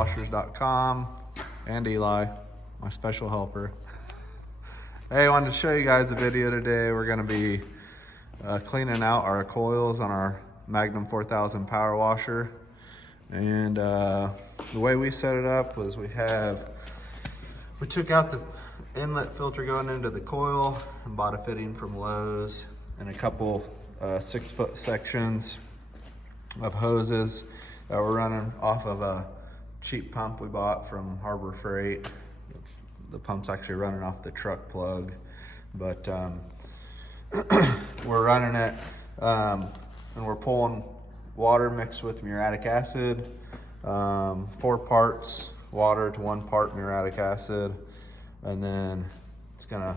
powerwashers.com, and Eli, my special helper. Hey, I wanted to show you guys a video today. We're gonna be cleaning out our coils on our Magnum 4000 power washer. And the way we set it up was we took out the inlet filter going into the coil and bought a fitting from Lowe's and a couple 6-foot sections of hoses that were running off of a cheap pump we bought from Harbor Freight. The pump's actually running off the truck plug, but we're running it and we're pulling water mixed with muriatic acid, 4 parts water to 1 part muriatic acid, and then it's gonna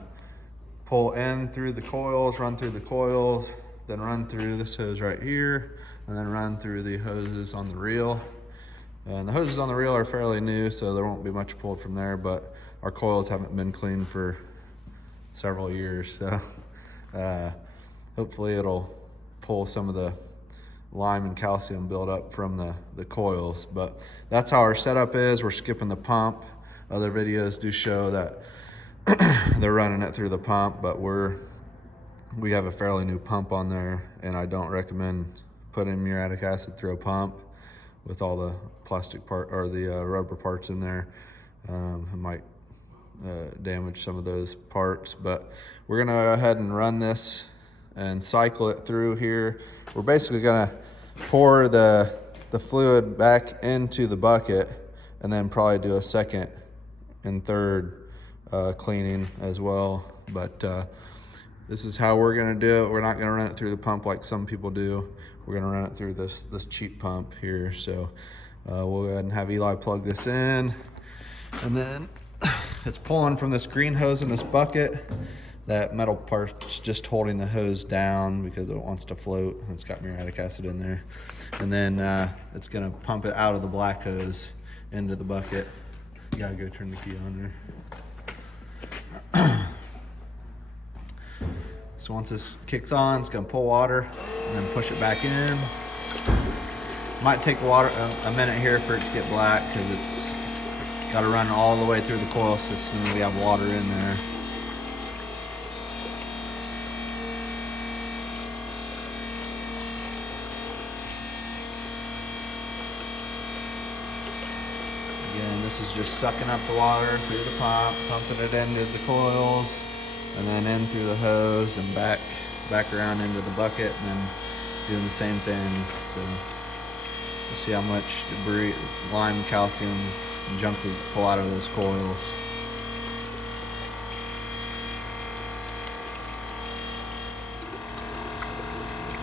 pull in through the coils, run through the coils, then run through this hose right here, and then run through the hoses on the reel. And the hoses on the reel are fairly new, so there won't be much pulled from there, but our coils haven't been cleaned for several years, so hopefully it'll pull some of the lime and calcium buildup from the coils. But that's how our setup is. We're skipping the pump. Other videos do show that they're running it through the pump, but we have a fairly new pump on there, and I don't recommend putting muriatic acid through a pump with all the plastic part or the rubber parts in there. It might damage some of those parts, but we're gonna go ahead and run this and cycle it through here. We're basically gonna pour the fluid back into the bucket and then probably do a second and third cleaning as well. But this is how we're gonna do it. We're not gonna run it through the pump like some people do. We're gonna run it through this cheap pump here. So we'll go ahead and have Eli plug this in, and then it's pulling from this green hose in this bucket. That metal part's just holding the hose down because it wants to float. It's got muriatic acid in there. And then it's gonna pump it out of the black hose into the bucket. You gotta go turn the key on there. So once this kicks on, it's gonna pull water and then push it back in. Might take a minute here for it to get black because it's gotta run all the way through the coil system. We have water in there. Again, this is just sucking up the water through the pump, pumping it into the coils, and then in through the hose and back around into the bucket, and then doing the same thing. So you see how much debris, lime, calcium, and junk we pull out of those coils.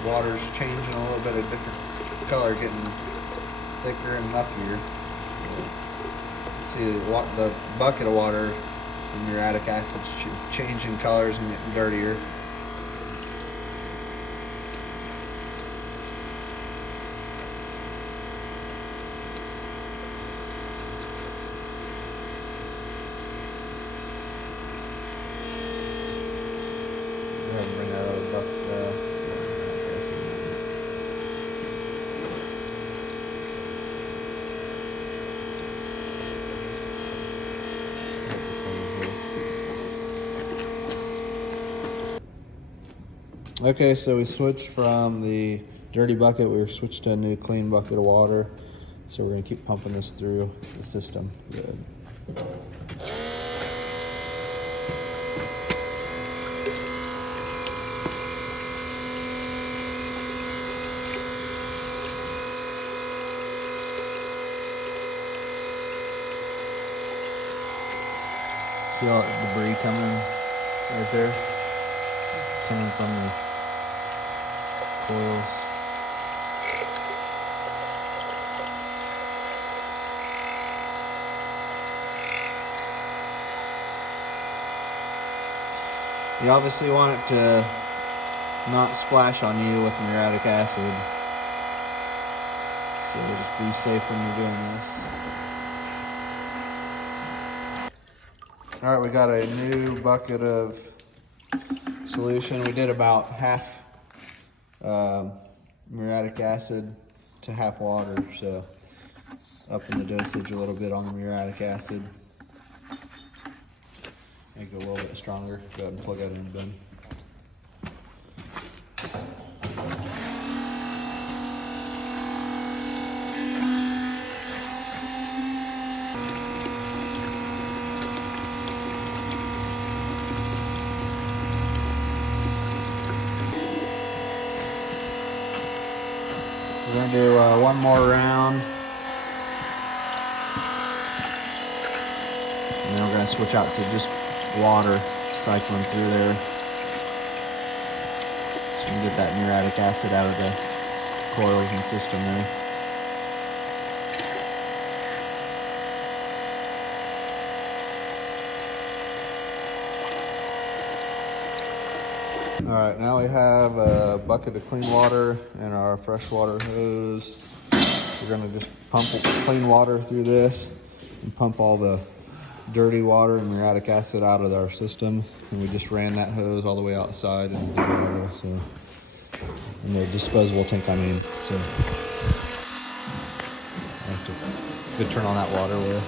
Water's changing a little bit, a different color, getting thicker and muffier. See the bucket of water, the muriatic acid's changing colors and getting dirtier. Go ahead and bring that other bucket Okay, so we switched from the dirty bucket, we switched to a new clean bucket of water. So we're gonna keep pumping this through the system. Good. See all that debris coming right there? Coming from the coils. You obviously want it to not splash on you with muriatic acid. So just be safe when you're doing this. All right, we got a new bucket of solution. We did about half muriatic acid to half water, so upping the dosage a little bit on the muriatic acid. Make it a little bit stronger. Go ahead and plug that in, Ben. We're going to do one more round. And then we're going to switch out to just water cycling through there. So we can get that muriatic acid out of the coils and system there. All right, now we have a bucket of clean water and our freshwater hose. We're gonna just pump clean water through this and pump all the dirty water and muriatic acid out of our system. And we just ran that hose all the way outside into the water, so, and the disposable tank, I mean, so. I have to turn on that water wheel.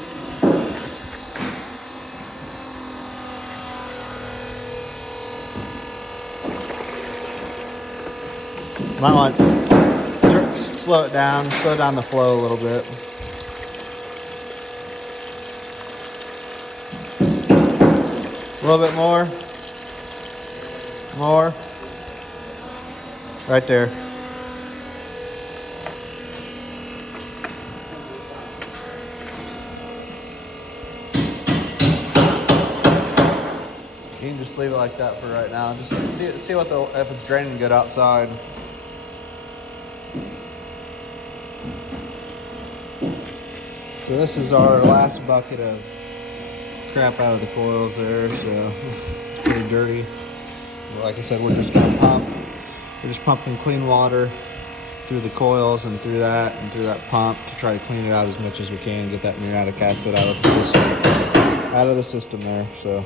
Might want to slow down the flow a little bit. A little bit more. More. Right there. You can just leave it like that for right now. Just see what if it's draining good outside. So this is our last bucket of crap out of the coils there, so it's pretty dirty. But like I said, we're just gonna pump. We're just pumping clean water through the coils and through that pump to try to clean it out as much as we can, get that muriatic acid out of the system there. So